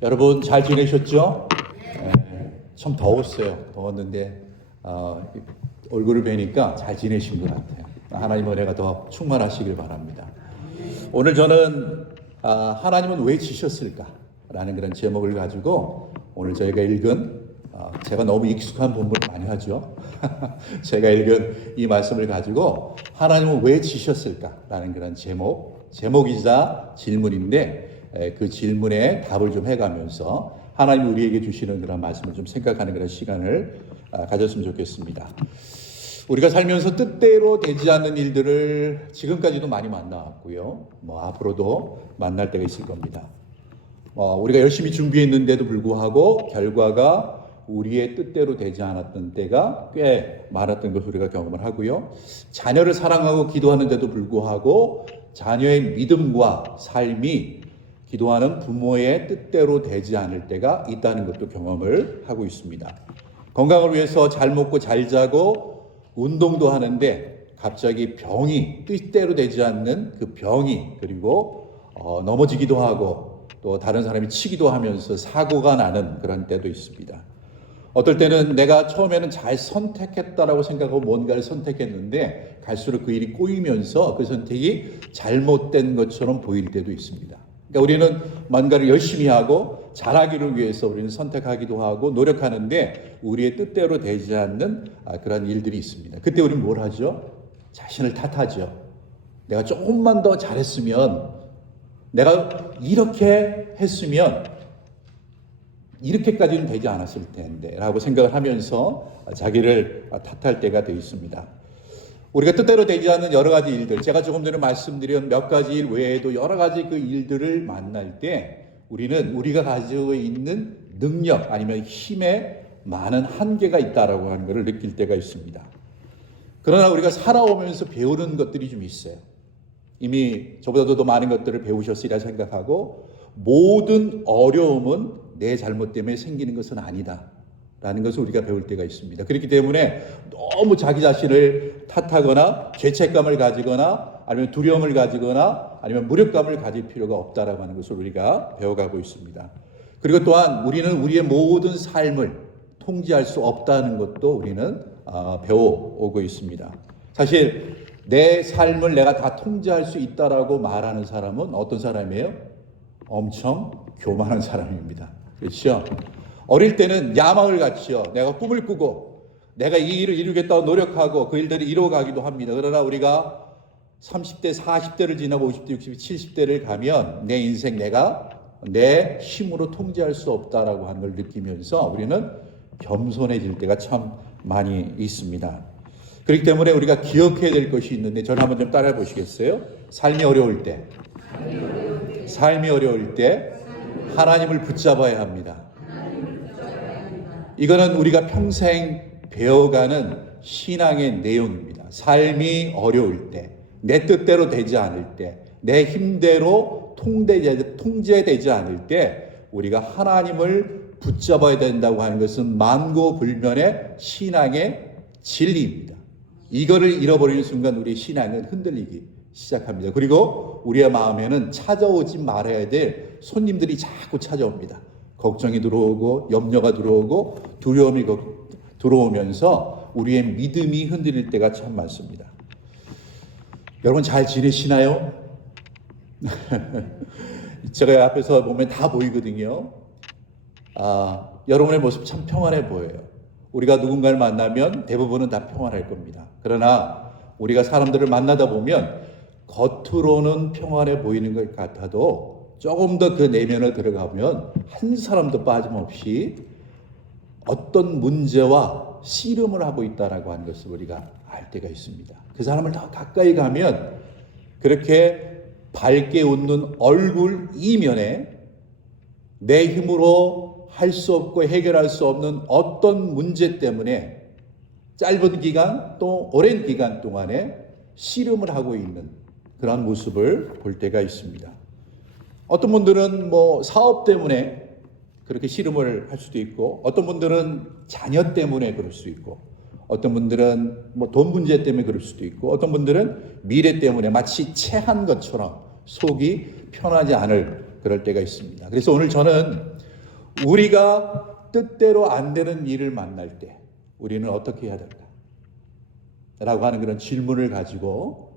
여러분 잘 지내셨죠? 참 더웠어요. 더웠는데 얼굴을 뵈니까 잘 지내신 것 같아요. 하나님 은혜가 더 충만하시길 바랍니다. 오늘 저는 하나님은 왜 지셨을까? 라는 그런 제목을 가지고 오늘 저희가 읽은 제가 너무 익숙한 본문을 많이 하죠. 제가 읽은 이 말씀을 가지고 하나님은 왜 지셨을까? 라는 그런 제목이자 질문인데 그 질문에 답을 좀 해가면서 하나님 우리에게 주시는 그런 말씀을 좀 생각하는 그런 시간을 가졌으면 좋겠습니다. 우리가 살면서 뜻대로 되지 않는 일들을 지금까지도 많이 만나왔고요. 앞으로도 만날 때가 있을 겁니다. 우리가 열심히 준비했는데도 불구하고 결과가 우리의 뜻대로 되지 않았던 때가 꽤 많았던 것을 우리가 경험을 하고요. 자녀를 사랑하고 기도하는데도 불구하고 자녀의 믿음과 삶이 기도하는 부모의 뜻대로 되지 않을 때가 있다는 것도 경험을 하고 있습니다. 건강을 위해서 잘 먹고 잘 자고 운동도 하는데 갑자기 병이 뜻대로 되지 않는 그 병이 그리고 넘어지기도 하고 또 다른 사람이 치기도 하면서 사고가 나는 그런 때도 있습니다. 어떨 때는 내가 처음에는 잘 선택했다라고 생각하고 뭔가를 선택했는데 갈수록 그 일이 꼬이면서 그 선택이 잘못된 것처럼 보일 때도 있습니다. 그러니까 우리는 뭔가를 열심히 하고 잘하기를 위해서 우리는 선택하기도 하고 노력하는데 우리의 뜻대로 되지 않는 그런 일들이 있습니다. 그때 우리는 뭘 하죠? 자신을 탓하죠. 내가 조금만 더 잘했으면, 내가 이렇게 했으면 이렇게까지는 되지 않았을 텐데 라고 생각을 하면서 자기를 탓할 때가 되어 있습니다. 우리가 뜻대로 되지 않는 여러 가지 일들, 제가 조금 전에 말씀드린 몇 가지 일 외에도 여러 가지 그 일들을 만날 때 우리는 우리가 가지고 있는 능력 아니면 힘에 많은 한계가 있다라고 하는 것을 느낄 때가 있습니다. 그러나 우리가 살아오면서 배우는 것들이 좀 있어요. 이미 저보다도 더 많은 것들을 배우셨으리라 생각하고 모든 어려움은 내 잘못 때문에 생기는 것은 아니다 라는 것을 우리가 배울 때가 있습니다. 그렇기 때문에 너무 자기 자신을 탓하거나 죄책감을 가지거나 아니면 두려움을 가지거나 아니면 무력감을 가질 필요가 없다라고 하는 것을 우리가 배워가고 있습니다. 그리고 또한 우리는 우리의 모든 삶을 통제할 수 없다는 것도 우리는 배워오고 있습니다. 사실 내 삶을 내가 다 통제할 수 있다라고 말하는 사람은 어떤 사람이에요? 엄청 교만한 사람입니다. 그렇죠? 어릴 때는 야망을 갖지요. 내가 꿈을 꾸고 내가 이 일을 이루겠다고 노력하고 그 일들을 이루어가기도 합니다. 그러나 우리가 30대, 40대를 지나고 50대, 60대, 70대를 가면 내 인생 내가 내 힘으로 통제할 수 없다라고 하는 걸 느끼면서 우리는 겸손해질 때가 참 많이 있습니다. 그렇기 때문에 우리가 기억해야 될 것이 있는데 저는 한번 좀 따라해 보시겠어요? 삶이 어려울 때 하나님을 붙잡아야 합니다. 이거는 우리가 평생 배워가는 신앙의 내용입니다. 삶이 어려울 때, 내 뜻대로 되지 않을 때, 내 힘대로 통제되지 않을 때 우리가 하나님을 붙잡아야 된다고 하는 것은 만고불변의 신앙의 진리입니다. 이거를 잃어버리는 순간 우리의 신앙은 흔들리기 시작합니다. 그리고 우리의 마음에는 찾아오지 말아야 될 손님들이 자꾸 찾아옵니다. 걱정이 들어오고 염려가 들어오고 두려움이 들어오면서 우리의 믿음이 흔들릴 때가 참 많습니다. 여러분 잘 지내시나요? 제가 앞에서 보면 다 보이거든요. 여러분의 모습 참 평안해 보여요. 우리가 누군가를 만나면 대부분은 다 평안할 겁니다. 그러나 우리가 사람들을 만나다 보면 겉으로는 평안해 보이는 것 같아도 조금 더 그 내면을 들어가면 한 사람도 빠짐없이 어떤 문제와 씨름을 하고 있다라고 하는 것을 우리가 알 때가 있습니다. 그 사람을 더 가까이 가면 그렇게 밝게 웃는 얼굴 이면에 내 힘으로 할 수 없고 해결할 수 없는 어떤 문제 때문에 짧은 기간 또 오랜 기간 동안에 씨름을 하고 있는 그런 모습을 볼 때가 있습니다. 어떤 분들은 사업 때문에 그렇게 씨름을 할 수도 있고 어떤 분들은 자녀 때문에 그럴 수 있고 어떤 분들은 돈 문제 때문에 그럴 수도 있고 어떤 분들은 미래 때문에 마치 체한 것처럼 속이 편하지 않을 그럴 때가 있습니다. 그래서 오늘 저는 우리가 뜻대로 안 되는 일을 만날 때 우리는 어떻게 해야 될까? 라고 하는 그런 질문을 가지고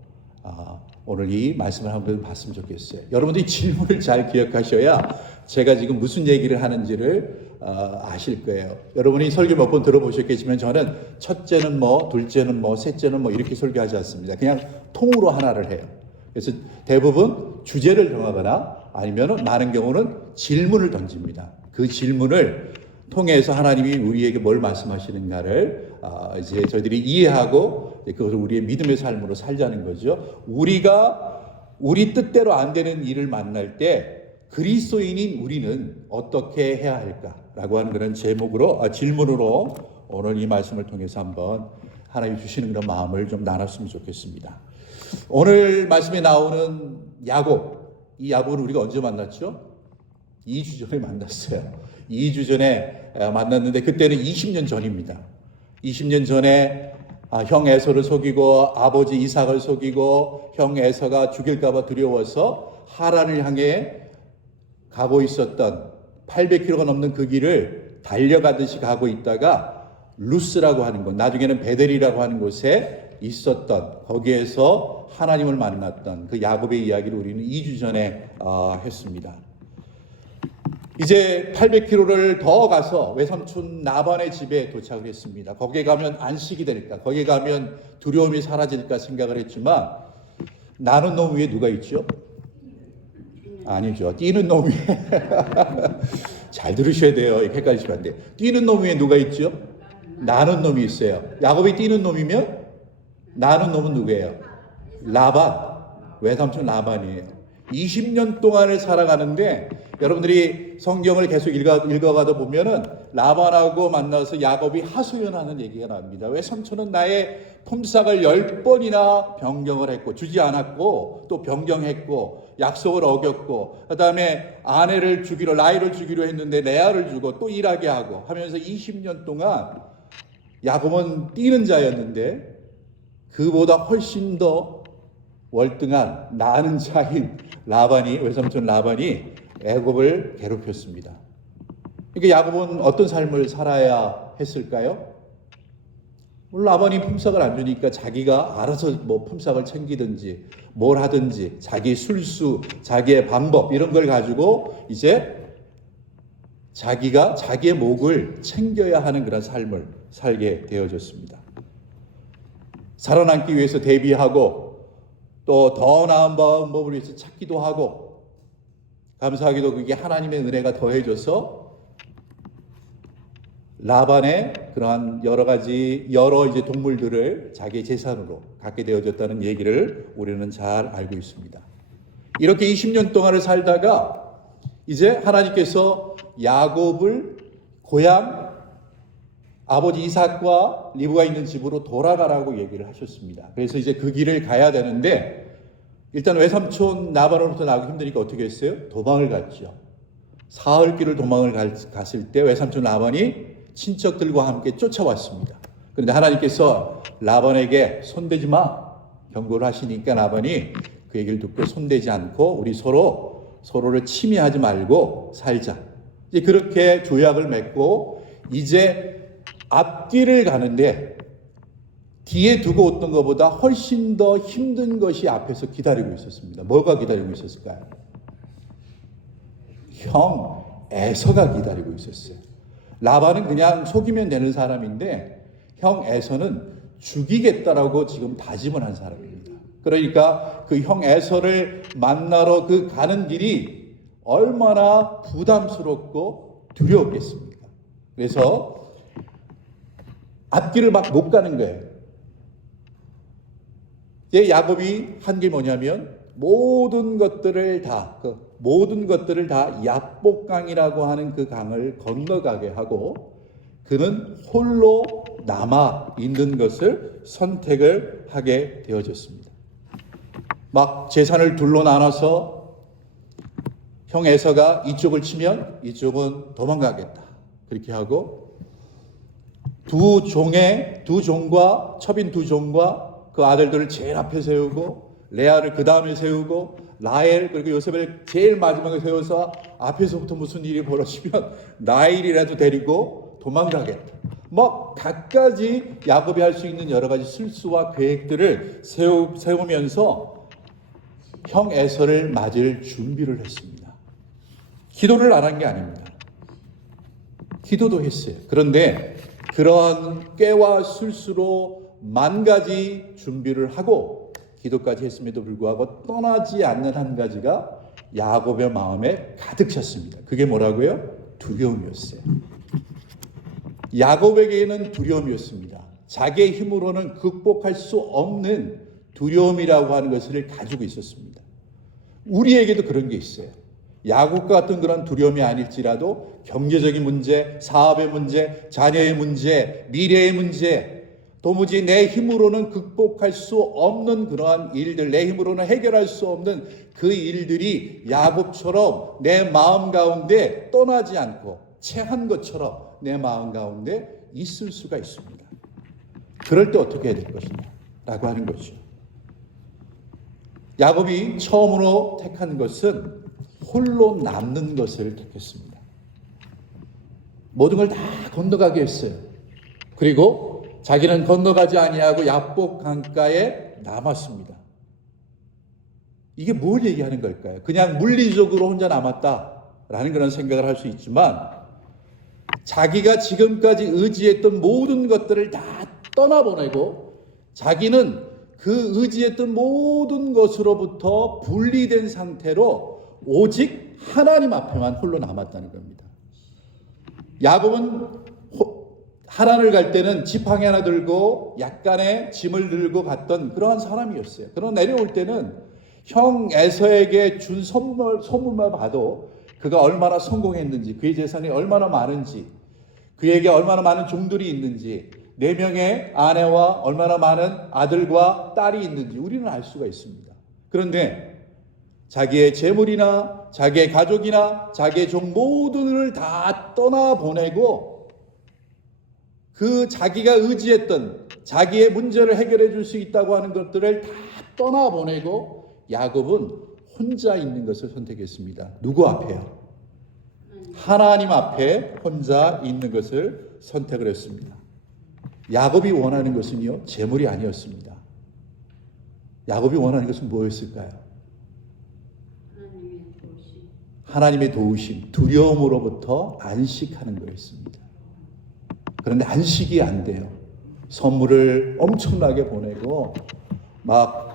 오늘 이 말씀을 한번 봤으면 좋겠어요. 여러분들이 질문을 잘 기억하셔야 제가 지금 무슨 얘기를 하는지를 아실 거예요. 여러분이 설교 몇 번 들어보셨겠지만 저는 첫째는 뭐, 둘째는 뭐, 셋째는 뭐 이렇게 설교하지 않습니다. 그냥 통으로 하나를 해요. 그래서 대부분 주제를 정하거나 아니면 많은 경우는 질문을 던집니다. 그 질문을 통해서 하나님이 우리에게 뭘 말씀하시는가를 이제 저희들이 이해하고 그것을 우리의 믿음의 삶으로 살자는 거죠. 우리가 우리 뜻대로 안 되는 일을 만날 때 그리스도인인 우리는 어떻게 해야 할까라고 하는 그런 질문으로 오늘 이 말씀을 통해서 한번 하나님 주시는 그런 마음을 좀 나눴으면 좋겠습니다. 오늘 말씀에 나오는 야곱, 이 야곱을 우리가 언제 만났죠? 2주 전에 만났어요. 2주 전에 만났는데 그때는 20년 전입니다. 20년 전에 형 에서를 속이고 아버지 이삭을 속이고 형 에서가 죽일까 봐 두려워서 하란을 향해 가고 있었던 800km가 넘는 그 길을 달려가듯이 가고 있다가 루스라고 하는 곳, 나중에는 베델이라고 하는 곳에 있었던, 거기에서 하나님을 만났던 그 야곱의 이야기를 우리는 2주 전에 했습니다. 이제 800km를 더 가서 외삼촌 나반의 집에 도착을 했습니다. 거기에 가면 안식이 될까, 거기에 가면 두려움이 사라질까 생각을 했지만 나는 놈 위에 누가 있죠? 아니죠. 뛰는 놈 위에 잘 들으셔야 돼요. 헷갈리시면 안 돼요. 뛰는 놈 위에 누가 있죠? 나는 놈이 있어요. 야곱이 뛰는 놈이면 나는 놈은 누구예요? 라반, 외삼촌 라반이에요. 20년 동안을 살아가는데 여러분들이 성경을 계속 읽어가다 보면은 라반하고 만나서 야곱이 하소연하는 얘기가 나옵니다. 외삼촌은 나의 품삯을 10번이나 변경을 했고 주지 않았고 또 변경했고 약속을 어겼고 그 다음에 아내를 주기로 라이를 주기로 했는데 레아를 주고 또 일하게 하고 하면서 20년 동안 야곱은 뛰는 자였는데 그보다 훨씬 더 월등한 나는 자인 라반이, 외삼촌 라반이 야곱을 괴롭혔습니다. 그러니까 야곱은 어떤 삶을 살아야 했을까요? 라반이 품삯을 안 주니까 자기가 알아서 뭐 품삯을 챙기든지 뭘 하든지 자기 술수, 자기의 방법 이런 걸 가지고 이제 자기가 자기의 목을 챙겨야 하는 그런 삶을 살게 되어졌습니다. 살아남기 위해서 대비하고 또 더 나은 방법을 위해서 찾기도 하고 감사하게도 그게 하나님의 은혜가 더해져서 라반의 그러한 여러 이제 동물들을 자기의 재산으로 갖게 되어졌다는 얘기를 우리는 잘 알고 있습니다. 이렇게 20년 동안을 살다가 이제 하나님께서 야곱을 고향 아버지 이삭과 리브가 있는 집으로 돌아가라고 얘기를 하셨습니다. 그래서 이제 그 길을 가야 되는데 일단 외삼촌 나반으로부터 나오기 힘드니까 어떻게 했어요? 도망을 갔죠. 사흘 길을 도망을 갔을 때 외삼촌 라반이 친척들과 함께 쫓아왔습니다. 그런데 하나님께서 라반에게 손대지 마 경고를 하시니까 라반이 그 얘기를 듣고 손대지 않고 우리 서로를 침해하지 말고 살자. 이제 그렇게 조약을 맺고 이제 앞길을 가는데 뒤에 두고 왔던 것보다 훨씬 더 힘든 것이 앞에서 기다리고 있었습니다. 뭐가 기다리고 있었을까요? 형 에서가 기다리고 있었어요. 라반은 그냥 속이면 되는 사람인데 형 에서는 죽이겠다라고 지금 다짐을 한 사람입니다. 그러니까 그 형 에서를 만나러 그 가는 길이 얼마나 부담스럽고 두려웠겠습니까? 그래서 앞길을 막 못 가는 거예요. 이제 야곱이 한 게 뭐냐면 모든 것들을 다 야복강이라고 하는 그 강을 건너가게 하고 그는 홀로 남아 있는 것을 선택을 하게 되어졌습니다. 막 재산을 둘로 나눠서 형 에서가 이쪽을 치면 이쪽은 도망가겠다. 그렇게 하고 두 종과 첩인 두 종과 그 아들들을 제일 앞에 세우고 레아를 그 다음에 세우고 라헬 그리고 요셉을 제일 마지막에 세워서 앞에서부터 무슨 일이 벌어지면 라헬이라도 데리고 도망가겠다. 뭐 갖가지 야곱이 할 수 있는 여러 가지 실수와 계획들을 세우면서 형 에서를 맞을 준비를 했습니다. 기도를 안 한 게 아닙니다. 기도도 했어요. 그런데 그러한 꾀와 술수로 만 가지 준비를 하고 기도까지 했음에도 불구하고 떠나지 않는 한 가지가 야곱의 마음에 가득 찼습니다. 그게 뭐라고요? 두려움이었어요. 야곱에게는 두려움이었습니다. 자기의 힘으로는 극복할 수 없는 두려움이라고 하는 것을 가지고 있었습니다. 우리에게도 그런 게 있어요. 야곱과 같은 그런 두려움이 아닐지라도 경제적인 문제, 사업의 문제, 자녀의 문제, 미래의 문제, 도무지 내 힘으로는 극복할 수 없는 그러한 일들, 내 힘으로는 해결할 수 없는 그 일들이 야곱처럼 내 마음 가운데 떠나지 않고 채한 것처럼 내 마음 가운데 있을 수가 있습니다. 그럴 때 어떻게 해야 될 것이냐 라고 하는 거죠. 야곱이 처음으로 택한 것은 홀로 남는 것을 택했습니다. 모든 걸 다 건너가게 했어요. 그리고 자기는 건너가지 아니하고 야복 강가에 남았습니다. 이게 뭘 얘기하는 걸까요? 그냥 물리적으로 혼자 남았다라는 그런 생각을 할 수 있지만 자기가 지금까지 의지했던 모든 것들을 다 떠나보내고 자기는 그 의지했던 모든 것으로부터 분리된 상태로 오직 하나님 앞에만 홀로 남았다는 겁니다. 야곱은 하란을 갈 때는 지팡이 하나 들고 약간의 짐을 들고 갔던 그러한 사람이었어요. 그러나 내려올 때는 형 에서에게 준 선물만 봐도 그가 얼마나 성공했는지, 그의 재산이 얼마나 많은지, 그에게 얼마나 많은 종들이 있는지, 4명의 아내와 얼마나 많은 아들과 딸이 있는지 우리는 알 수가 있습니다. 그런데 자기의 재물이나 자기의 가족이나 자기의 종 모든을 다 떠나보내고 그 자기가 의지했던 자기의 문제를 해결해 줄 수 있다고 하는 것들을 다 떠나보내고 야곱은 혼자 있는 것을 선택했습니다. 누구 앞에요? 하나님 앞에 혼자 있는 것을 선택을 했습니다. 야곱이 원하는 것은요, 재물이 아니었습니다. 야곱이 원하는 것은 뭐였을까요? 하나님의 도우심, 두려움으로부터 안식하는 거였습니다. 그런데 안식이 안 돼요. 선물을 엄청나게 보내고 막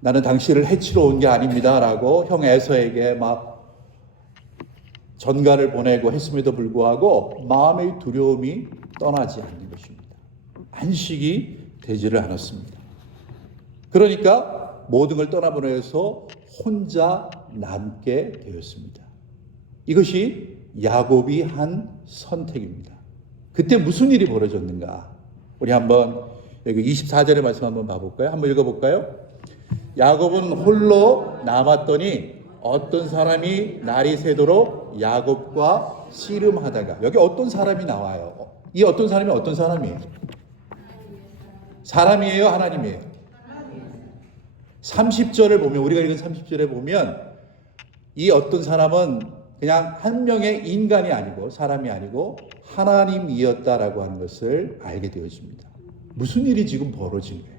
나는 당신을 해치러 온 게 아닙니다라고 형 에서에게 막 전가를 보내고 했음에도 불구하고 마음의 두려움이 떠나지 않는 것입니다. 안식이 되지를 않았습니다. 그러니까 모든 걸 떠나보내서 혼자 남게 되었습니다. 이것이 야곱이 한 선택입니다. 그때 무슨 일이 벌어졌는가? 우리 한번 여기 24절의 말씀 한번 봐볼까요? 한번 읽어볼까요? 야곱은 홀로 남았더니 어떤 사람이 날이 새도록 야곱과 씨름하다가, 여기 어떤 사람이 나와요. 이 어떤 사람이 어떤 사람이에요? 사람이에요? 하나님이에요? 30절을 보면, 우리가 읽은 30절에 보면 이 어떤 사람은 그냥 한 명의 인간이 아니고 사람이 아니고 하나님이었다라고 하는 것을 알게 되어집니다. 무슨 일이 지금 벌어진 거예요?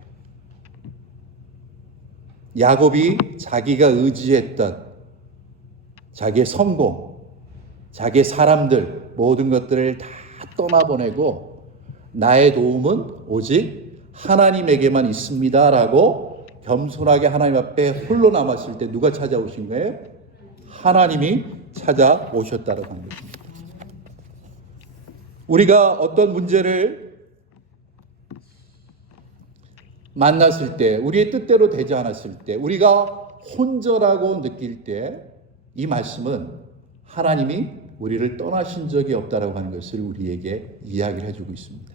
야곱이 자기가 의지했던 자기의 성공, 자기의 사람들, 모든 것들을 다 떠나보내고 나의 도움은 오직 하나님에게만 있습니다라고 겸손하게 하나님 앞에 홀로 남았을 때 누가 찾아오신 거예요? 하나님이 찾아오셨다고 하는 것입니다. 우리가 어떤 문제를 만났을 때, 우리의 뜻대로 되지 않았을 때, 우리가 혼자라고 느낄 때 이 말씀은 하나님이 우리를 떠나신 적이 없다라고 하는 것을 우리에게 이야기를 해주고 있습니다.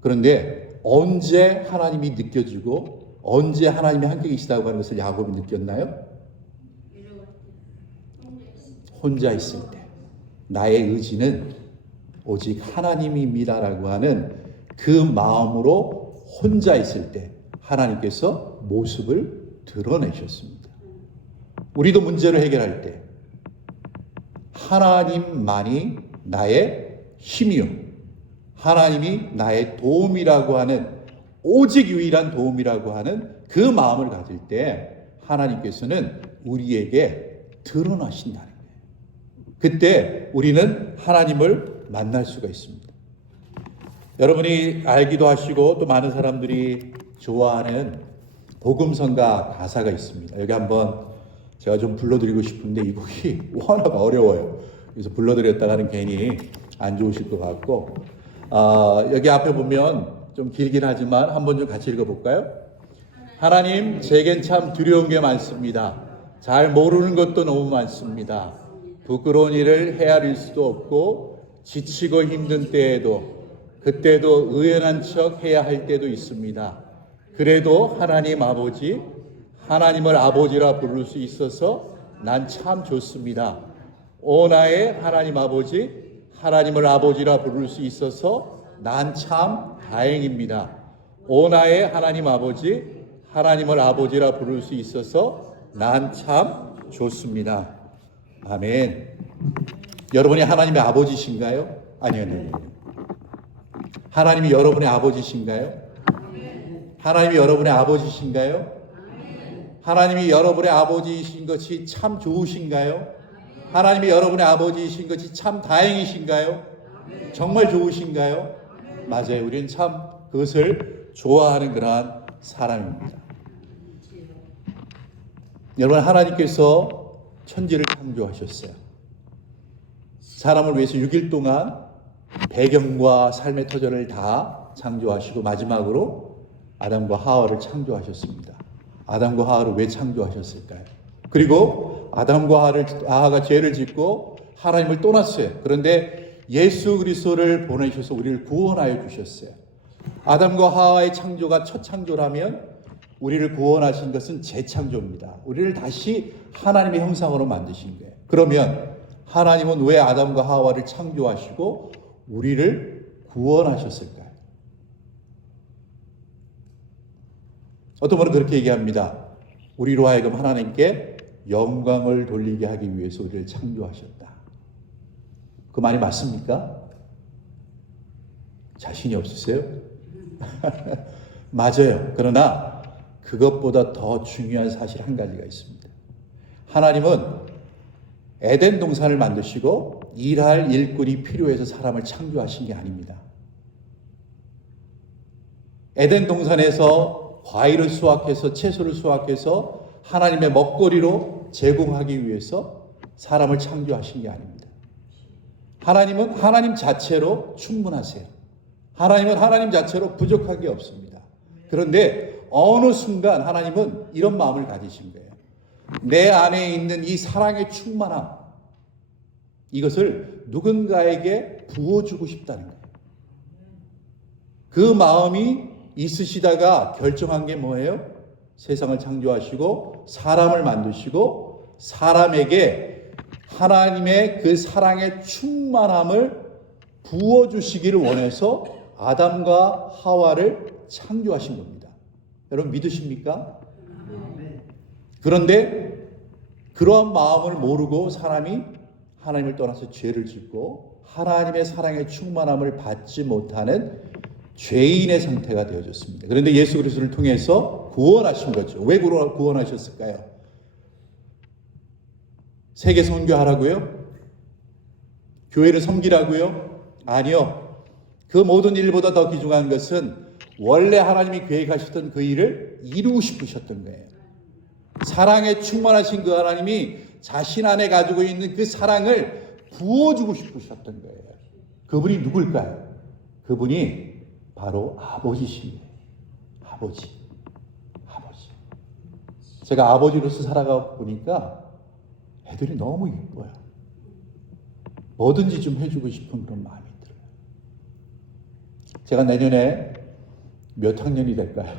그런데 언제 하나님이 느껴지고 언제 하나님이 함께 계시다고 하는 것을 야곱이 느꼈나요? 혼자 있을 때 나의 의지는 오직 하나님입니다라고 하는 그 마음으로 혼자 있을 때 하나님께서 모습을 드러내셨습니다. 우리도 문제를 해결할 때 하나님만이 나의 힘이요, 하나님이 나의 도움이라고 하는, 오직 유일한 도움이라고 하는 그 마음을 가질 때 하나님께서는 우리에게 드러나신다는 거예요. 그때 우리는 하나님을 만날 수가 있습니다. 여러분이 알기도 하시고 또 많은 사람들이 좋아하는 복음성가 가사가 있습니다. 여기 한번 제가 좀 불러드리고 싶은데 이 곡이 워낙 어려워요. 그래서 불러드렸다가는 괜히 안 좋으실 것 같고, 여기 앞에 보면 좀 길긴 하지만 한번 좀 같이 읽어볼까요? 하나님, 제겐 참 두려운 게 많습니다. 잘 모르는 것도 너무 많습니다. 부끄러운 일을 헤아릴 수도 없고 지치고 힘든 때에도, 그때도 의연한 척 해야 할 때도 있습니다. 그래도 하나님 아버지, 하나님을 아버지라 부를 수 있어서 난 참 좋습니다. 오 나의 하나님 아버지, 하나님을 아버지라 부를 수 있어서 난 참 다행입니다. 오 나의 하나님 아버지, 하나님을 아버지라 부를 수 있어서 난 참 좋습니다. 아멘. 여러분이 하나님의 아버지신가요? 아니요. 하나님이 여러분의 아버지신가요? 하나님이 여러분의 아버지신가요? 하나님이 여러분의 아버지이신 것이 참 좋으신가요? 하나님이 여러분의 아버지이신 것이 참 다행이신가요? 정말 좋으신가요? 맞아요. 우리는 참 그것을 좋아하는 그러한 사람입니다. 여러분, 하나님께서 천지를 창조하셨어요. 사람을 위해서 6일 동안 배경과 삶의 터전을 다 창조하시고 마지막으로 아담과 하와를 창조하셨습니다. 아담과 하와를 왜 창조하셨을까요? 그리고 아담과 하와가 죄를 짓고 하나님을 떠났어요. 그런데 예수 그리스도를 보내셔서 우리를 구원하여 주셨어요. 아담과 하와의 창조가 첫 창조라면 우리를 구원하신 것은 재창조입니다. 우리를 다시 하나님의 형상으로 만드신 거예요. 그러면 하나님은 왜 아담과 하와를 창조하시고 우리를 구원하셨을까요? 어떤 분은 그렇게 얘기합니다. 우리로 하여금 하나님께 영광을 돌리게 하기 위해서 우리를 창조하셨다. 그 말이 맞습니까? 자신이 없으세요? 맞아요. 그러나 그것보다 더 중요한 사실 한 가지가 있습니다. 하나님은 에덴 동산을 만드시고 일할 일꾼이 필요해서 사람을 창조하신 게 아닙니다. 에덴 동산에서 과일을 수확해서 채소를 수확해서 하나님의 먹거리로 제공하기 위해서 사람을 창조하신 게 아닙니다. 하나님은 하나님 자체로 충분하세요. 하나님은 하나님 자체로 부족한 게 없습니다. 그런데 어느 순간 하나님은 이런 마음을 가지신 거예요. 내 안에 있는 이 사랑의 충만함, 이것을 누군가에게 부어주고 싶다는 거예요. 그 마음이 있으시다가 결정한 게 뭐예요? 세상을 창조하시고 사람을 만드시고 사람에게 하나님의 그 사랑의 충만함을 부어주시기를 원해서 아담과 하와를 창조하신 겁니다. 여러분 믿으십니까? 그런데 그러한 마음을 모르고 사람이 하나님을 떠나서 죄를 짓고 하나님의 사랑의 충만함을 받지 못하는 죄인의 상태가 되어졌습니다. 그런데 예수 그리스도를 통해서 구원하신 거죠. 왜 구원하셨을까요? 세계 선교하라고요? 교회를 섬기라고요? 아니요. 그 모든 일보다 더 귀중한 것은 원래 하나님이 계획하셨던 그 일을 이루고 싶으셨던 거예요. 사랑에 충만하신 그 하나님이 자신 안에 가지고 있는 그 사랑을 부어주고 싶으셨던 거예요. 그분이 누굴까요? 그분이 바로 아버지십니다. 아버지. 제가 아버지로서 살아가 보니까 애들이 너무 예뻐요. 뭐든지 좀 해주고 싶은 그런 마음이 들어요. 제가 내년에 몇 학년이 될까요?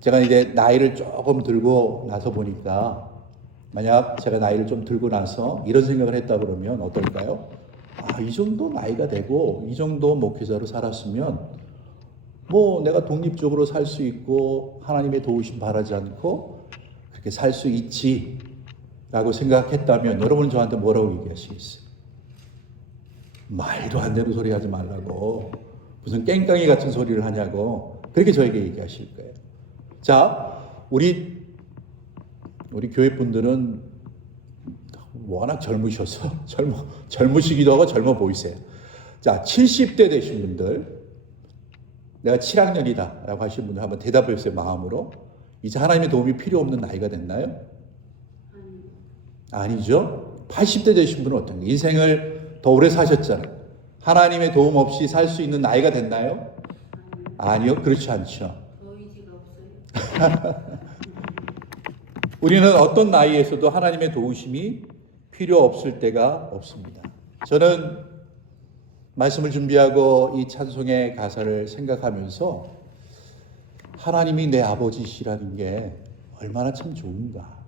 제가 이제 나이를 조금 들고 나서 보니까 만약 제가 나이를 좀 들고 나서 이런 생각을 했다 그러면 어떨까요? 이 정도 나이가 되고 이 정도 목회자로 살았으면 뭐 내가 독립적으로 살 수 있고 하나님의 도우심 바라지 않고 그렇게 살 수 있지 라고 생각했다면 여러분은 저한테 뭐라고 얘기하시겠어요? 말도 안 되는 소리 하지 말라고, 무슨 깽깡이 같은 소리를 하냐고 그렇게 저에게 얘기하실 거예요. 자, 우리 교회 분들은 워낙 젊으셔서 젊으시기도 하고 젊어 보이세요. 자, 70대 되신 분들, 내가 7학년이다 라고 하신 분들 한번 대답해 주세요. 마음으로. 이제 하나님의 도움이 필요 없는 나이가 됐나요? 아니죠. 80대 되신 분은 어떤가요? 인생을 더 오래 사셨잖아요. 하나님의 도움 없이 살 수 있는 나이가 됐나요? 아니요. 그렇지 않죠. 우리는 어떤 나이에서도 하나님의 도우심이 필요 없을 때가 없습니다. 저는 말씀을 준비하고 이 찬송의 가사를 생각하면서 하나님이 내 아버지시라는 게 얼마나 참 좋은가.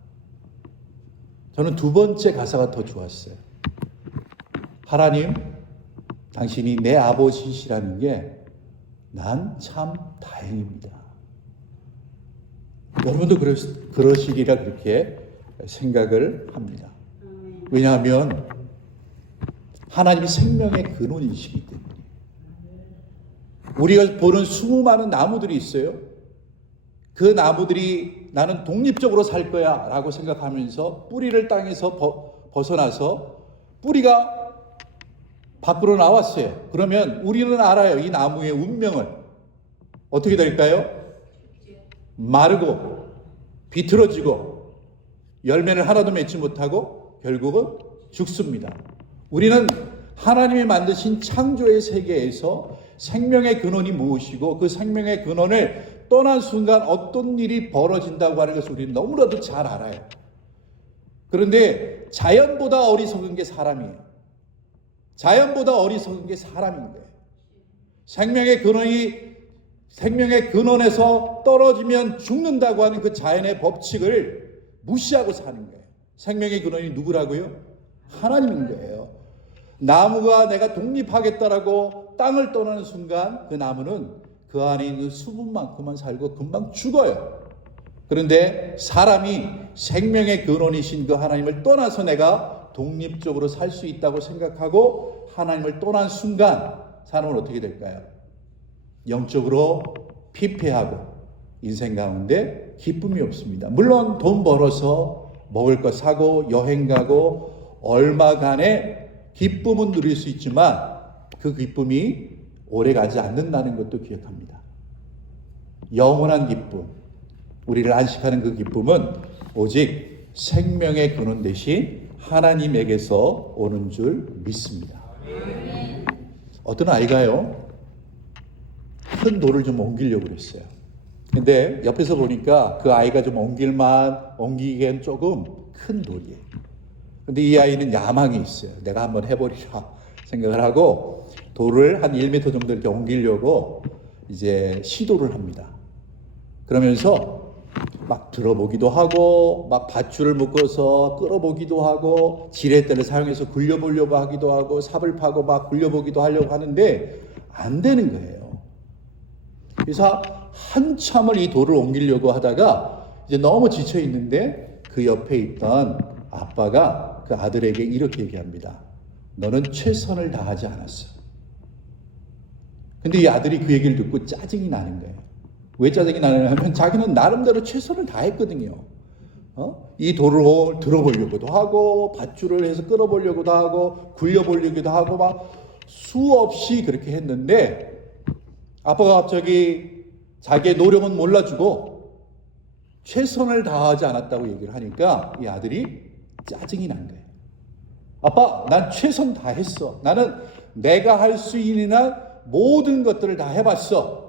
저는 두 번째 가사가 더 좋았어요. 하나님, 당신이 내 아버지시라는 게 난 참 다행입니다. 여러분도 그러시리라 그렇게 생각을 합니다. 왜냐하면 하나님이 생명의 근원이시기 때문에. 우리가 보는 수많은 나무들이 있어요. 그 나무들이 나는 독립적으로 살 거야 라고 생각하면서 뿌리를 땅에서 벗어나서 뿌리가 밖으로 나왔어요. 그러면 우리는 알아요. 이 나무의 운명을. 어떻게 될까요? 마르고 비틀어지고 열매를 하나도 맺지 못하고 결국은 죽습니다. 우리는 하나님이 만드신 창조의 세계에서 생명의 근원이 무엇이고 그 생명의 근원을 떠난 순간 어떤 일이 벌어진다고 하는 것을 우리는 너무나도 잘 알아요. 그런데 자연보다 어리석은 게 사람이에요. 자연보다 어리석은 게 사람인 거예요. 생명의 근원에서 떨어지면 죽는다고 하는 그 자연의 법칙을 무시하고 사는 거예요. 생명의 근원이 누구라고요? 하나님인 거예요. 나무가 내가 독립하겠다라고 땅을 떠나는 순간 그 나무는 그 안에 있는 수분만큼만 살고 금방 죽어요. 그런데 사람이 생명의 근원이신 그 하나님을 떠나서 내가 독립적으로 살 수 있다고 생각하고 하나님을 떠난 순간 사람은 어떻게 될까요? 영적으로 피폐하고 인생 가운데 기쁨이 없습니다. 물론 돈 벌어서 먹을 거 사고 여행 가고 얼마간의 기쁨은 누릴 수 있지만 그 기쁨이 오래 가지 않는다는 것도 기억합니다. 영원한 기쁨, 우리를 안식하는 그 기쁨은 오직 생명의 근원 대신 하나님에게서 오는 줄 믿습니다. 어떤 아이가요, 큰 돌을 좀 옮기려고 그랬어요. 근데 옆에서 보니까 그 아이가 좀 옮기기엔 조금 큰 돌이에요. 근데 이 아이는 야망이 있어요. 내가 한번 해보리라 생각을 하고 돌을 한 1m 정도 이렇게 옮기려고 이제 시도를 합니다. 그러면서 막 들어보기도 하고 막 밧줄을 묶어서 끌어보기도 하고 지렛대를 사용해서 굴려보려고 하기도 하고 삽을 파고 막 굴려보기도 하려고 하는데 안 되는 거예요. 그래서 한참을 이 돌을 옮기려고 하다가 이제 너무 지쳐 있는데 그 옆에 있던 아빠가 그 아들에게 이렇게 얘기합니다. 너는 최선을 다하지 않았어. 근데 이 아들이 그 얘기를 듣고 짜증이 나는 거예요. 왜 짜증이 나느냐 하면 자기는 나름대로 최선을 다했거든요. 이 돌을 들어보려고도 하고 밧줄을 해서 끌어보려고도 하고 굴려보려고도 하고 막 수없이 그렇게 했는데 아빠가 갑자기 자기의 노력은 몰라주고 최선을 다하지 않았다고 얘기를 하니까 이 아들이 짜증이 난 거예요. 아빠, 난 최선 다했어. 나는 내가 할 수 있는 한 모든 것들을 다 해봤어.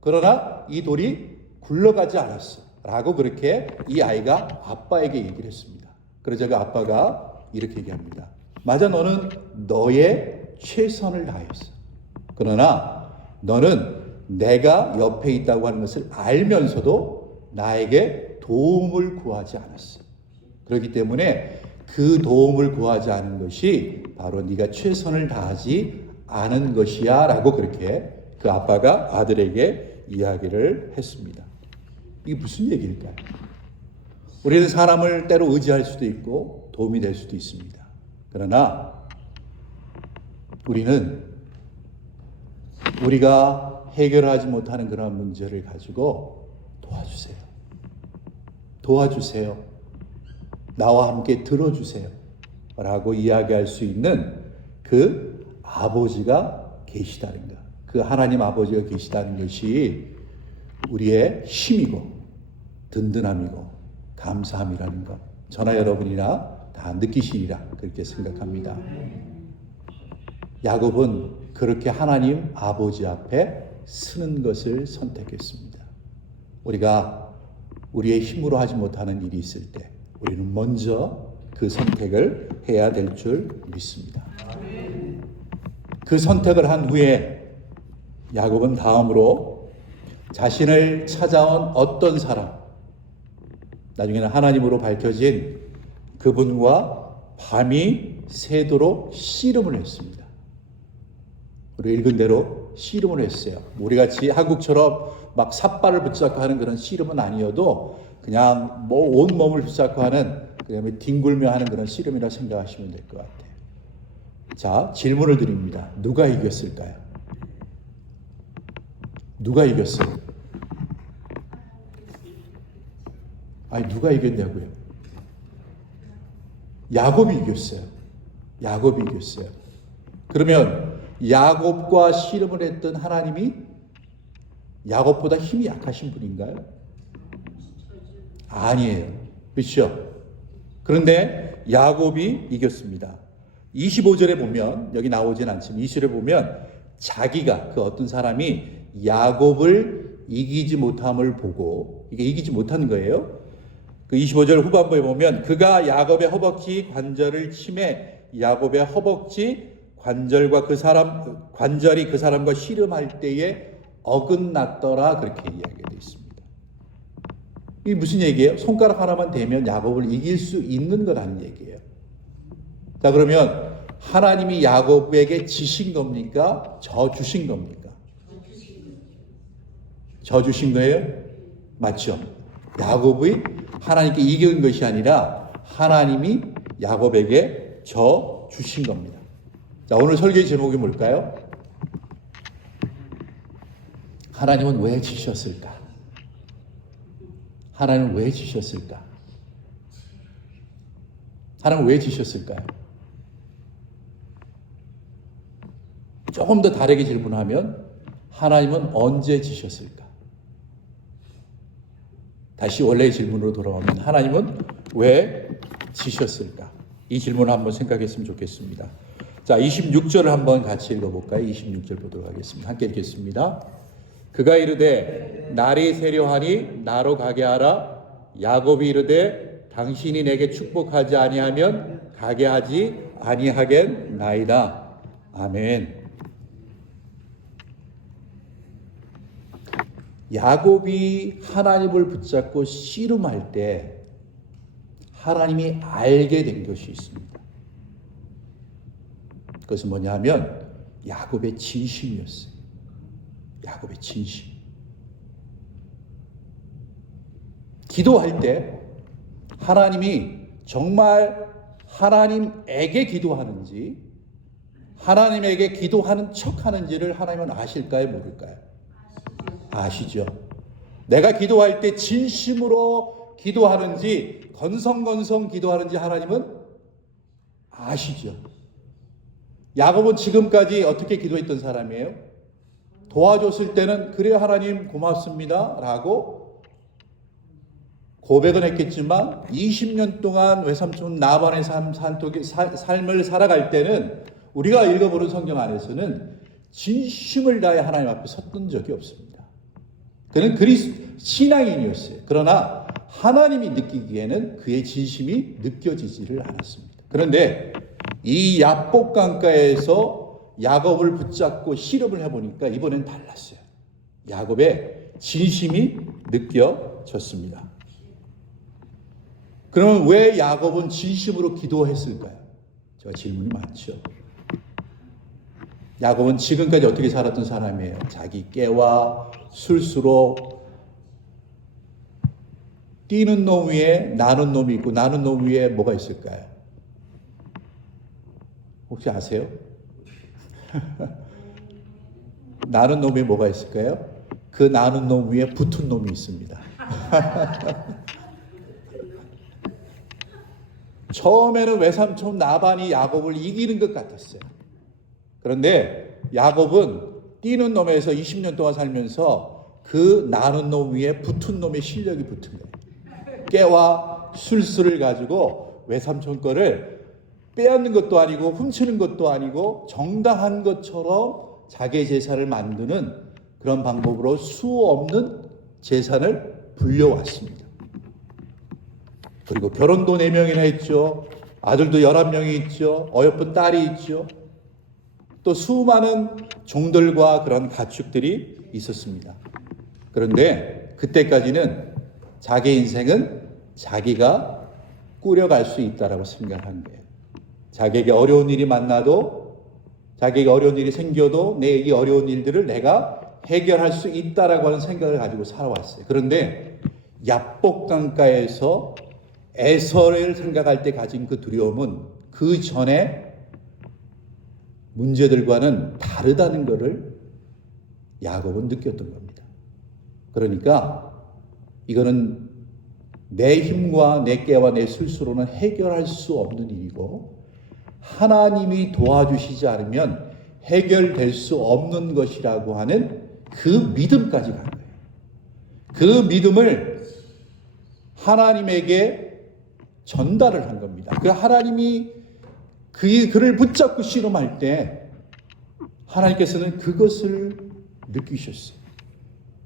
그러나 이 돌이 굴러가지 않았어 라고 그렇게 이 아이가 아빠에게 얘기를 했습니다. 그러자 그 아빠가 이렇게 얘기합니다. 맞아, 너는 너의 최선을 다했어. 그러나 너는 내가 옆에 있다고 하는 것을 알면서도 나에게 도움을 구하지 않았어. 그렇기 때문에 그 도움을 구하지 않은 것이 바로 네가 최선을 다하지 않은 것이야 라고 그렇게 그 아빠가 아들에게 이야기를 했습니다. 이게 무슨 얘기일까요? 우리는 사람을 때로 의지할 수도 있고 도움이 될 수도 있습니다. 그러나 우리는 우리가 해결하지 못하는 그런 문제를 가지고 도와주세요. 도와주세요. 나와 함께 들어주세요. 라고 이야기할 수 있는 그 아버지가 계시다는 것. 그 하나님 아버지가 계시다는 것이 우리의 힘이고 든든함이고 감사함이라는 것. 저나 여러분이나 다 느끼시리라 그렇게 생각합니다. 야곱은 그렇게 하나님 아버지 앞에 서는 것을 선택했습니다. 우리가 우리의 힘으로 하지 못하는 일이 있을 때 우리는 먼저 그 선택을 해야 될 줄 믿습니다. 그 선택을 한 후에 야곱은 다음으로 자신을 찾아온 어떤 사람, 나중에는 하나님으로 밝혀진 그분과 밤이 새도록 씨름을 했습니다. 우리가 읽은 대로 씨름을 했어요. 우리같이 한국처럼 막 삿발을 붙잡고 하는 그런 씨름은 아니어도 그냥 뭐 온몸을 붙잡고 하는, 그다음에 뒹굴며 하는 그런 씨름이라 생각하시면 될 것 같아요. 자, 질문을 드립니다. 누가 이겼을까요? 누가 이겼어요? 아니, 누가 이겼냐고요? 야곱이 이겼어요. 야곱이 이겼어요. 그러면 야곱과 씨름을 했던 하나님이 야곱보다 힘이 약하신 분인가요? 아니에요. 그렇죠? 그런데 야곱이 이겼습니다. 25절에 보면, 여기 나오진 않지만 20절에 보면 자기가, 그 어떤 사람이 야곱을 이기지 못함을 보고, 이게 이기지 못한 거예요. 그 25절 후반부에 보면 그가 야곱의 허벅지 관절을 치매 야곱의 허벅지 관절과 관절이 그 사람과 씨름할 때에 어긋났더라, 그렇게 이야기가 되어 있습니다. 이게 무슨 얘기예요? 손가락 하나만 대면 야곱을 이길 수 있는 거라는 얘기예요. 자, 그러면 하나님이 야곱에게 지신 겁니까? 져 주신 겁니까? 져 주신 거예요? 맞죠? 야곱이 하나님께 이긴 것이 아니라 하나님이 야곱에게 져 주신 겁니다. 자, 오늘 설교의 제목이 뭘까요? 하나님은 왜 지셨을까? 하나님은 왜 지셨을까? 하나님은 왜 지셨을까요? 조금 더 다르게 질문하면 하나님은 언제 지셨을까? 다시 원래의 질문으로 돌아오면 하나님은 왜 지셨을까? 이 질문을 한번 생각했으면 좋겠습니다. 자, 26절을 한번 같이 읽어볼까요? 26절 보도록 하겠습니다. 함께 읽겠습니다. 그가 이르되 날이 새려하니 나로 가게 하라. 야곱이 이르되 당신이 내게 축복하지 아니하면 가게 하지 아니하겠나이다. 아멘. 야곱이 하나님을 붙잡고 씨름할 때 하나님이 알게 된 것이 있습니다. 그것은 뭐냐 하면 야곱의 진심이었어요. 야곱의 진심. 기도할 때 하나님이 정말 하나님에게 기도하는지 하나님에게 기도하는 척하는지를 하나님은 아실까요? 모를까요? 아시죠? 내가 기도할 때 진심으로 기도하는지 건성건성 기도하는지 하나님은 아시죠? 야곱은 지금까지 어떻게 기도했던 사람이에요? 도와줬을 때는 그래 하나님 고맙습니다 라고 고백은 했겠지만 20년 동안 외삼촌 나반의 삶을 살아갈 때는 우리가 읽어보는 성경 안에서는 진심을 다해 하나님 앞에 섰던 적이 없습니다. 그는 신앙인이었어요. 그러나 하나님이 느끼기에는 그의 진심이 느껴지지를 않았습니다. 그런데 이 야복 강가에서 야곱을 붙잡고 씨름을 해보니까 이번엔 달랐어요. 야곱의 진심이 느껴졌습니다. 그러면 왜 야곱은 진심으로 기도했을까요? 제가 질문이 많죠. 야곱은 지금까지 어떻게 살았던 사람이에요? 자기 깨와 술수로 뛰는 놈 위에 나는 놈이 있고 나는 놈 위에 뭐가 있을까요? 혹시 아세요? 나는 놈에 뭐가 있을까요? 그 나는 놈 위에 붙은 놈이 있습니다. 처음에는 외삼촌 나반이 야곱을 이기는 것 같았어요. 그런데 야곱은 뛰는 놈에서 20년 동안 살면서 그 나는 놈 위에 붙은 놈의 실력이 붙은 거예요. 깨와 술수를 가지고 외삼촌 거를 빼앗는 것도 아니고 훔치는 것도 아니고 정당한 것처럼 자기의 재산을 만드는 그런 방법으로 수 없는 재산을 불려왔습니다. 그리고 결혼도 4명이나 했죠. 아들도 11명이 있죠. 어여쁜 딸이 있죠. 또 수많은 종들과 그런 가축들이 있었습니다. 그런데 그때까지는 자기 인생은 자기가 꾸려갈 수 있다라고 생각한 거예요. 자기에게 어려운 일이 만나도, 자기에게 어려운 일이 생겨도 내 이 어려운 일들을 내가 해결할 수 있다라고 하는 생각을 가지고 살아왔어요. 그런데 야복강가에서 에서를 생각할 때 가진 그 두려움은 그 전에 문제들과는 다르다는 것을 야곱은 느꼈던 겁니다. 그러니까 이거는 내 힘과 내 깨와 내 술수로는 해결할 수 없는 일이고 하나님이 도와주시지 않으면 해결될 수 없는 것이라고 하는 그 믿음까지 간 거예요. 그 믿음을 하나님에게 전달을 한 겁니다. 그 하나님이 그를 붙잡고 씨름할 때 하나님께서는 그것을 느끼셨어요.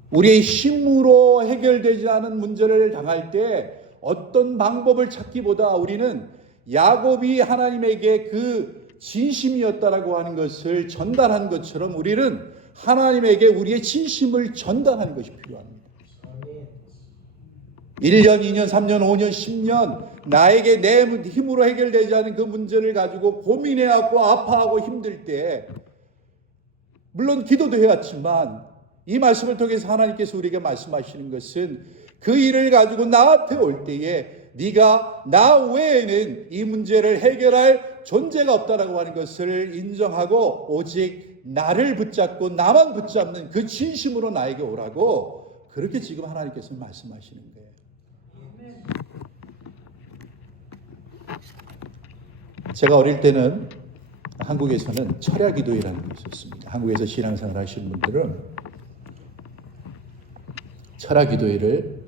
우리의 힘으로 해결되지 않은 문제를 당할 때 어떤 방법을 찾기보다 우리는 야곱이 하나님에게 그 진심이었다라고 하는 것을 전달한 것처럼 우리는 하나님에게 우리의 진심을 전달하는 것이 필요합니다. 1년, 2년, 3년, 5년, 10년 나에게 내 힘으로 해결되지 않은 그 문제를 가지고 고민해하고 아파하고 힘들 때 물론 기도도 해왔지만 이 말씀을 통해서 하나님께서 우리에게 말씀하시는 것은 그 일을 가지고 나한테 올 때에 네가 나 외에는 이 문제를 해결할 존재가 없다라고 하는 것을 인정하고 오직 나를 붙잡고 나만 붙잡는 그 진심으로 나에게 오라고 그렇게 지금 하나님께서 말씀하시는 거예요. 제가 어릴 때는 한국에서는 철야 기도회라는 게 있었습니다. 한국에서 신앙생활 하시는 분들은 철야 기도회를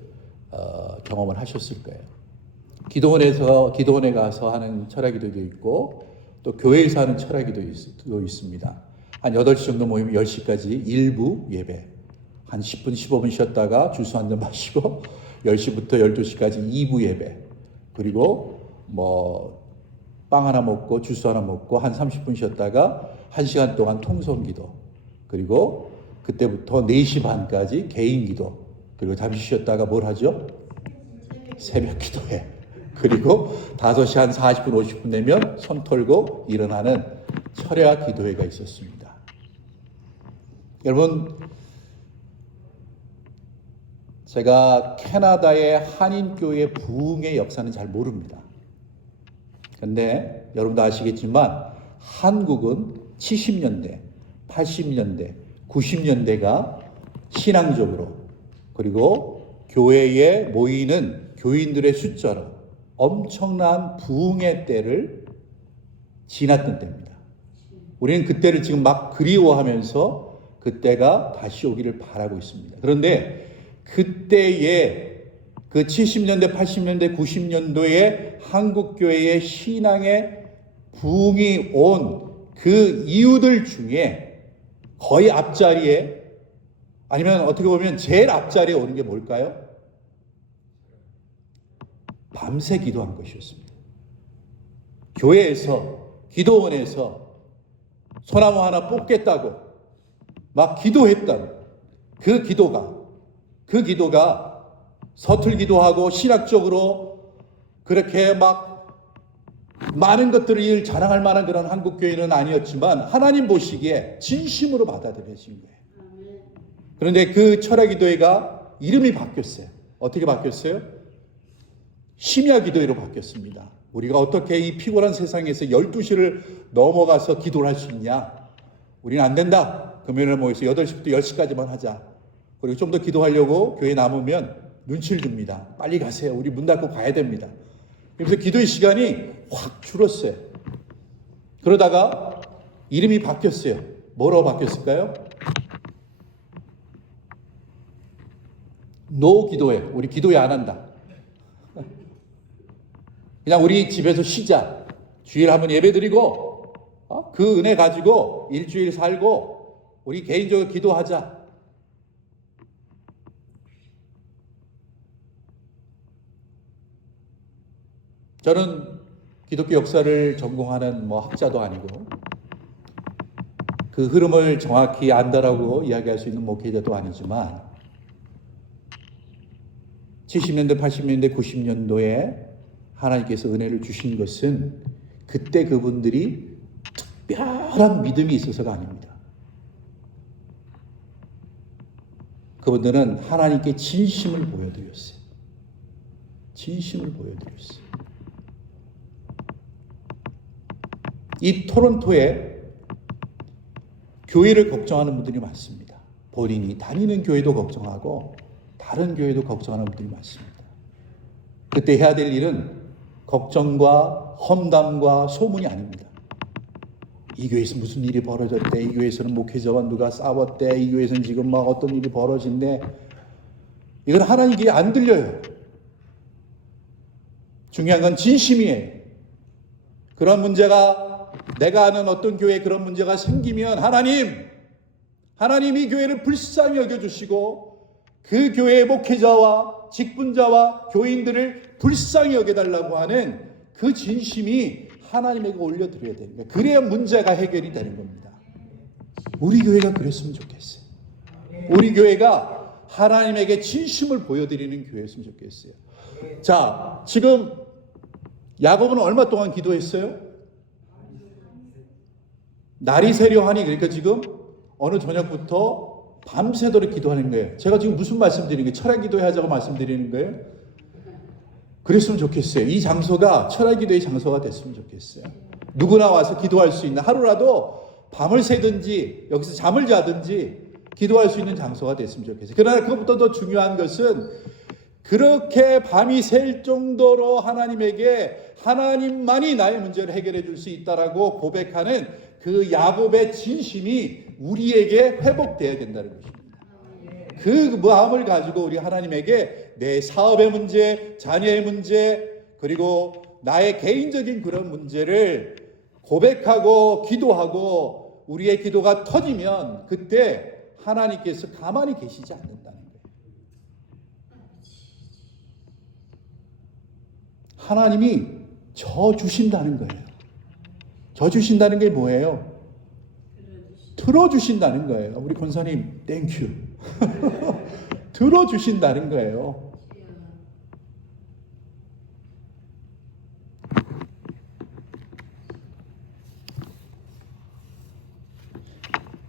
경험을 하셨을 거예요. 기도원에 가서 하는 철야 기도도 있고 또 교회에서 하는 철야 기도도 있습니다. 한 8시 정도 모이면 10시까지 일부 예배, 한 10분 15분 쉬었다가 주스 한 잔 마시고 10시부터 12시까지 2부 예배, 그리고 빵 하나 먹고 주스 하나 먹고 한 30분 쉬었다가 1시간 동안 통성기도, 그리고 그때부터 4시 반까지 개인기도, 그리고 잠시 쉬었다가 뭘 하죠? 새벽 기도회, 그리고 5시 한 40분 50분 되면 손 털고 일어나는 철야 기도회가 있었습니다. 여러분, 제가 캐나다의 한인교회 부흥의 역사는 잘 모릅니다. 그런데 여러분도 아시겠지만 한국은 70년대, 80년대, 90년대가 신앙적으로 그리고 교회에 모이는 교인들의 숫자로 엄청난 부흥의 때를 지났던 때입니다. 우리는 그때를 지금 막 그리워하면서 그때가 다시 오기를 바라고 있습니다. 그런데 그때의 그 70년대, 80년대, 90년도에 한국교회의 신앙의 부흥이 온 그 이유들 중에 거의 앞자리에, 아니면 어떻게 보면 제일 앞자리에 오는 게 뭘까요? 밤새 기도한 것이었습니다. 교회에서, 기도원에서 소나무 하나 뽑겠다고 막 기도했던 그 기도가 서툴기도 하고 신학적으로 그렇게 막 많은 것들을 자랑할 만한 그런 한국교회는 아니었지만 하나님 보시기에 진심으로 받아들여진 거예요. 그런데 그 철야기도회가 이름이 바뀌었어요. 어떻게 바뀌었어요? 심야기도회로 바뀌었습니다. 우리가 어떻게 이 피곤한 세상에서 12시를 넘어가서 기도를 할 수 있냐? 우리는 안 된다. 금요일에 모여서 8시부터 10시까지만 하자. 그리고 좀 더 기도하려고 교회 남으면 눈치를 줍니다. 빨리 가세요. 우리 문 닫고 가야 됩니다. 그래서 기도의 시간이 확 줄었어요. 그러다가 이름이 바뀌었어요. 뭐라고 바뀌었을까요? 노 기도회. 우리 기도회 안 한다. 그냥 우리 집에서 쉬자. 주일 한번 예배 드리고 그 은혜 가지고 일주일 살고 우리 개인적으로 기도하자. 저는 기독교 역사를 전공하는 학자도 아니고 그 흐름을 정확히 안다라고 이야기할 수 있는 목회자도 아니지만 70년대, 80년대, 90년도에 하나님께서 은혜를 주신 것은 그때 그분들이 특별한 믿음이 있어서가 아닙니다. 그분들은 하나님께 진심을 보여드렸어요. 진심을 보여드렸어요. 이 토론토에 교회를 걱정하는 분들이 많습니다. 본인이 다니는 교회도 걱정하고 다른 교회도 걱정하는 분들이 많습니다. 그때 해야 될 일은 걱정과 험담과 소문이 아닙니다. 이 교회에서 무슨 일이 벌어졌대. 이 교회에서는 목회자와 누가 싸웠대. 이 교회에서는 지금 어떤 일이 벌어진대. 이건 하나님께 안 들려요. 중요한 건 진심이에요. 그런 문제가 내가 아는 어떤 교회에 그런 문제가 생기면 하나님이 교회를 불쌍히 여겨주시고 그 교회의 목회자와 직분자와 교인들을 불쌍히 여겨달라고 하는 그 진심이 하나님에게 올려드려야 되는 거예요. 그래야 문제가 해결이 되는 겁니다. 우리 교회가 그랬으면 좋겠어요. 우리 교회가 하나님에게 진심을 보여드리는 교회였으면 좋겠어요. 자, 지금 야곱은 얼마 동안 기도했어요? 날이 새려하니, 그러니까 지금 어느 저녁부터 밤새도록 기도하는 거예요. 제가 지금 무슨 말씀드리는 거예요? 철야기도회 하자고 말씀드리는 거예요? 그랬으면 좋겠어요. 이 장소가 철야기도의 장소가 됐으면 좋겠어요. 누구나 와서 기도할 수 있는, 하루라도 밤을 새든지 여기서 잠을 자든지 기도할 수 있는 장소가 됐으면 좋겠어요. 그러나 그것보다 더 중요한 것은 그렇게 밤이 샐 정도로 하나님에게 하나님만이 나의 문제를 해결해 줄 수 있다라고 고백하는 그 야곱의 진심이 우리에게 회복되어야 된다는 것입니다. 그 마음을 가지고 우리 하나님에게 내 사업의 문제, 자녀의 문제, 그리고 나의 개인적인 그런 문제를 고백하고 기도하고 우리의 기도가 터지면 그때 하나님께서 가만히 계시지 않는다는 거예요. 하나님이 저 주신다는 거예요. 저 주신다는 게 뭐예요? 들어주신다는 거예요. 우리 권사님 땡큐. 들어주신다는 거예요.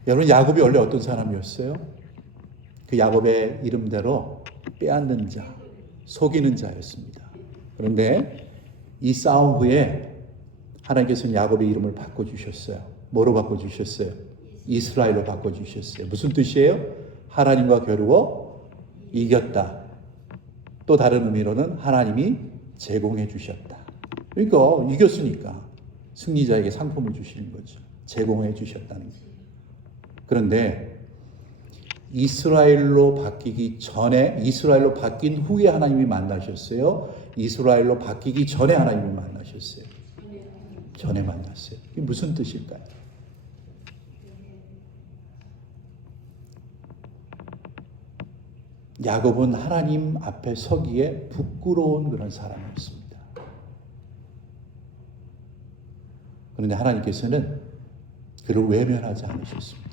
여러분, 야곱이 원래 어떤 사람이었어요? 그 야곱의 이름대로 빼앗는 자, 속이는 자였습니다. 그런데 이 싸움 후에 하나님께서는 야곱의 이름을 바꿔주셨어요. 뭐로 바꿔주셨어요? 이스라엘로 바꿔주셨어요. 무슨 뜻이에요? 하나님과 겨루어 이겼다. 또 다른 의미로는 하나님이 제공해 주셨다. 그러니까 이겼으니까 승리자에게 상품을 주시는 거죠. 제공해 주셨다는 거예요. 그런데 이스라엘로 바뀌기 전에, 이스라엘로 바뀐 후에 하나님이 만나셨어요? 이스라엘로 바뀌기 전에 하나님이 만나셨어요? 전에 만났어요. 이게 무슨 뜻일까요? 야곱은 하나님 앞에 서기에 부끄러운 그런 사람이었습니다. 그런데 하나님께서는 그를 외면하지 않으셨습니다.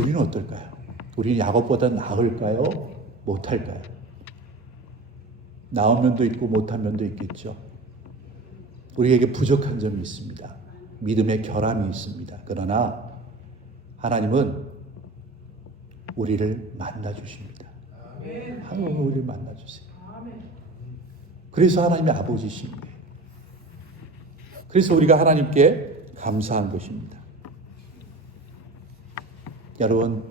우리는 어떨까요? 우리는 야곱보다 나을까요? 못할까요? 나은 면도 있고 못한 면도 있겠죠. 우리에게 부족한 점이 있습니다. 믿음의 결함이 있습니다. 그러나 하나님은 우리를 만나주십니다. 하나님은 우리를 만나주세요. 그래서 하나님의 아버지신 거예요. 그래서 우리가 하나님께 감사한 것입니다. 여러분,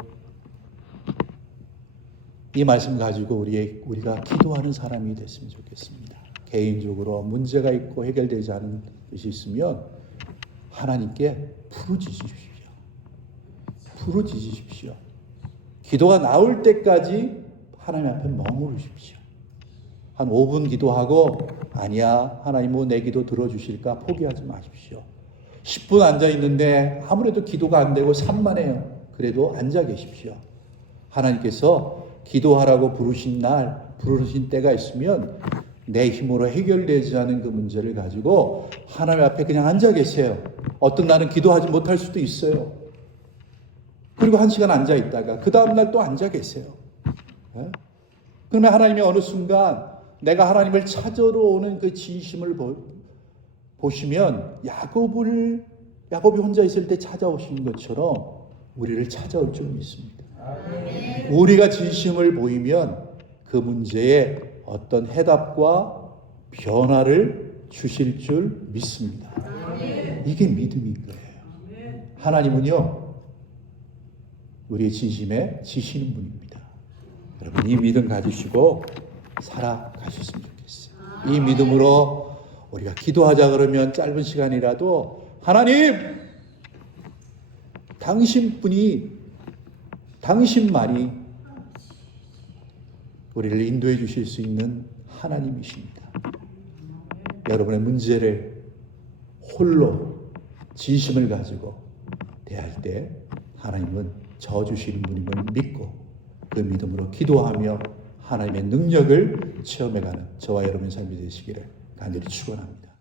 이 말씀 가지고 우리가 기도하는 사람이 됐으면 좋겠습니다. 개인적으로 문제가 있고 해결되지 않은 것이 있으면 하나님께 부르짖으십시오. 부르짖으십시오. 기도가 나올 때까지 하나님 앞에 머무르십시오. 한 5분 기도하고 아니야 하나님은 내 기도 들어주실까 포기하지 마십시오. 10분 앉아있는데 아무래도 기도가 안 되고 산만해요. 그래도 앉아 계십시오. 하나님께서 기도하라고 부르신 때가 있으면 내 힘으로 해결되지 않은 그 문제를 가지고 하나님 앞에 그냥 앉아 계세요. 어떤 날은 기도하지 못할 수도 있어요. 그리고 1시간 앉아 있다가 그 다음날 또 앉아 계세요. 그러면 하나님이 어느 순간 내가 하나님을 찾으러 오는 그 진심을 보시면 야곱이 혼자 있을 때 찾아오신 것처럼 우리를 찾아올 줄 믿습니다. 우리가 진심을 보이면 그 문제에 어떤 해답과 변화를 주실 줄 믿습니다. 이게 믿음인 거예요. 하나님은요, 우리의 진심에 지시는 분입니다. 여러분, 이 믿음 가지시고 살아가셨으면 좋겠어요. 이 믿음으로 우리가 기도하자 그러면 짧은 시간이라도 하나님, 당신만이 우리를 인도해 주실 수 있는 하나님이십니다. 여러분의 문제를 홀로 진심을 가지고 대할 때 하나님은 저주시는 분임을 믿고 그 믿음으로 기도하며 하나님의 능력을 체험해가는 저와 여러분의 삶이 되시기를 간절히 축원합니다.